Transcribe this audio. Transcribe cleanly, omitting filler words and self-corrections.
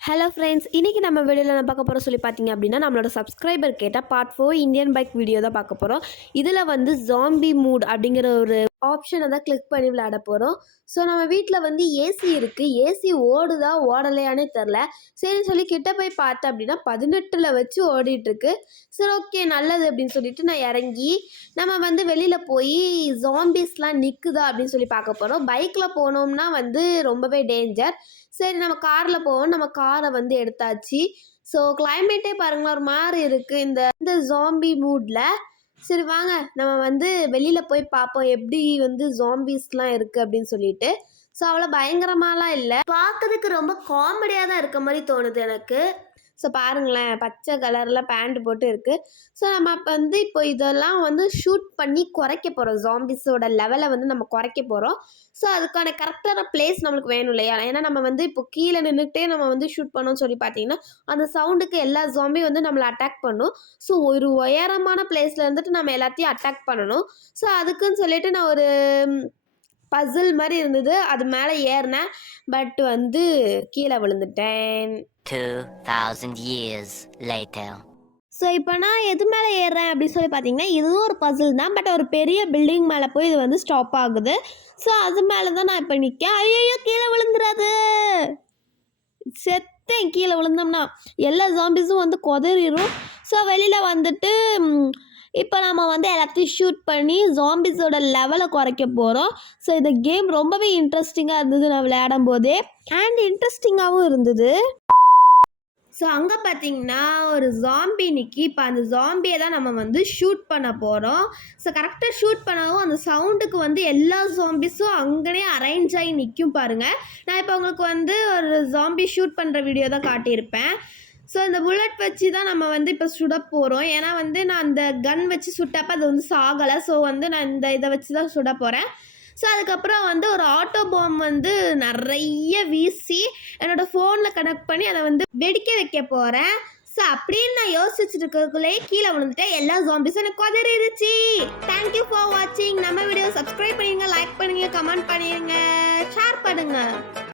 Hello friends, இன்றைக்கி நம்ம வீடியோவில் நான் பார்க்க போகிறோம் சொல்லி பார்த்தீங்க அப்படின்னா, நம்மளோட சப்ஸ்கிரைபர் கேட்டால் பார்ட் 4 இந்தியன் பைக் வீடியோ தான் பார்க்க போகிறோம். இதில் வந்து ஜாம்பி மூட் அப்படிங்கிற ஒரு ஆப்ஷனை தான் கிளிக் பண்ணி விளையாட போகிறோம். ஸோ நம்ம வீட்டில் வந்து ஏசி இருக்குது. ஏசி ஓடுதா ஓடலையானே தெரில. சரின்னு சொல்லி கிட்ட போய் பார்த்தேன் அப்படின்னா 18ல் வச்சு ஓடிட்டுருக்கு. சரி, ஓகே, நல்லது அப்படின்னு சொல்லிட்டு நான் இறங்கி நம்ம வந்து வெளியில் போய் ஜாம்பிஸ்லாம் நிற்குதா அப்படின்னு சொல்லி பார்க்க போகிறோம். பைக்கில் போனோம்னா வந்து ரொம்பவே டேஞ்சர். சரி, நம்ம காரில் போவோம். நம்ம காரை வந்து எடுத்தாச்சு. ஸோ கிளைமேட்டே பாருங்களேன், ஒரு மாதிரி இருக்குது இந்த ஜாம்பி மூடில். சரி வாங்க, நம்ம வந்து வெளியில் போய் பார்ப்போம் எப்படி வந்து ஜாம்பிஸ்லாம் இருக்குது அப்படின்னு சொல்லிட்டு. ஸோ அவ்வளோ பயங்கரமாலாம் இல்லை, பார்க்கறதுக்கு ரொம்ப காமெடியாக தான் இருக்க மாதிரி தோணுது எனக்கு. ஸோ பாருங்களேன், பச்சை கலரில் பேண்ட் போட்டு இருக்குது. ஸோ நம்ம அப்போ வந்து இப்போ இதெல்லாம் வந்து ஷூட் பண்ணி குறைக்க போகிறோம். ஜாம்பிஸோட லெவலை வந்து நம்ம குறைக்க போகிறோம். ஸோ அதுக்கான கரெக்டான பிளேஸ் நம்மளுக்கு வேணும் இல்லையா? ஏன்னா நம்ம வந்து இப்போ கீழே நின்றுட்டே நம்ம வந்து ஷூட் பண்ணோம்னு சொல்லி பார்த்தீங்கன்னா, அந்த சவுண்டுக்கு எல்லா ஜாம்பியும் வந்து நம்மளை அட்டாக் பண்ணும். ஸோ ஒரு உயரமான பிளேஸில் இருந்துட்டு நம்ம எல்லாத்தையும் அட்டாக் பண்ணணும். ஸோ அதுக்குன்னு சொல்லிட்டு நான் ஒரு பசில் மாதிரி இருந்தது, அது மேலே ஏறினேன். பட் வந்து கீழே விழுந்துட்டேன். 2000 years later. ஸோ இப்போ நான் எது மேலே ஏறுறேன் அப்படின்னு சொல்லி பார்த்தீங்கன்னா, இதுவும் ஒரு பசில் தான். பட் ஒரு பெரிய பில்டிங் மேலே போய் இது வந்து ஸ்டாப் ஆகுது. ஸோ அது மேலே தான் நான் இப்போ நிற்கேன். ஐயோ, கீழே விழுந்துடாது, செத்தேன். கீழே விழுந்தோம்னா எல்லா ஜாம்பிஸும் வந்து கொதறிடும். ஸோ வெளியில் வந்துட்டு இப்போ நம்ம வந்து எல்லாத்தையும் ஷூட் பண்ணி ஜாம்பிஸோட லெவலை குறைக்க போகிறோம். ஸோ இந்த கேம் ரொம்பவே இன்ட்ரெஸ்டிங்காக இருந்தது நான் விளையாடும் போதே, அண்ட் இன்ட்ரெஸ்டிங்காகவும் இருந்தது. ஸோ அங்கே பார்த்தீங்கன்னா ஒரு ஜாம்பி நிற்கி. இப்போ அந்த ஜாம்பியை தான் நம்ம வந்து ஷூட் பண்ண போகிறோம். ஸோ கரெக்டாக ஷூட் பண்ணவும் அந்த சவுண்டுக்கு வந்து எல்லா ஜாம்பிஸும் அங்கனே அரேஞ்ச் ஆகி நிற்கும் பாருங்கள். நான் இப்போ உங்களுக்கு வந்து ஒரு ஜாம்பி ஷூட் பண்ணுற வீடியோ தான் காட்டியிருப்பேன். ஸோ இந்த புல்லட் வச்சு தான் நம்ம வந்து இப்போ சுட போகிறோம். ஏன்னா வந்து நான் அந்த கன் வச்சு சுட்டப்போ அது வந்து சாகலை. ஸோ வந்து நான் இதை வச்சு தான் சுட போகிறேன். ஸோ அதுக்கப்புறம் வந்து ஒரு ஆட்டோ பாம் வந்து நிறைய வீசி என்னோடய ஃபோனில் கனெக்ட் பண்ணி அதை வந்து வெடிக்க வைக்க போகிறேன். ஸோ அப்படின்னு நான் யோசிச்சுட்டு இருக்கிறதுக்குள்ளே கீழே விழுந்துட்டேன். எல்லா ஜாம்பிஸும் எனக்கு கொதறிடுச்சு. தேங்க்யூ ஃபார் வாட்சிங். நம்ம வீடியோ சப்ஸ்கிரைப் பண்ணிடுங்க, லைக் பண்ணுங்கள், கமெண்ட் பண்ணிடுங்க, ஷேர் பண்ணுங்கள்.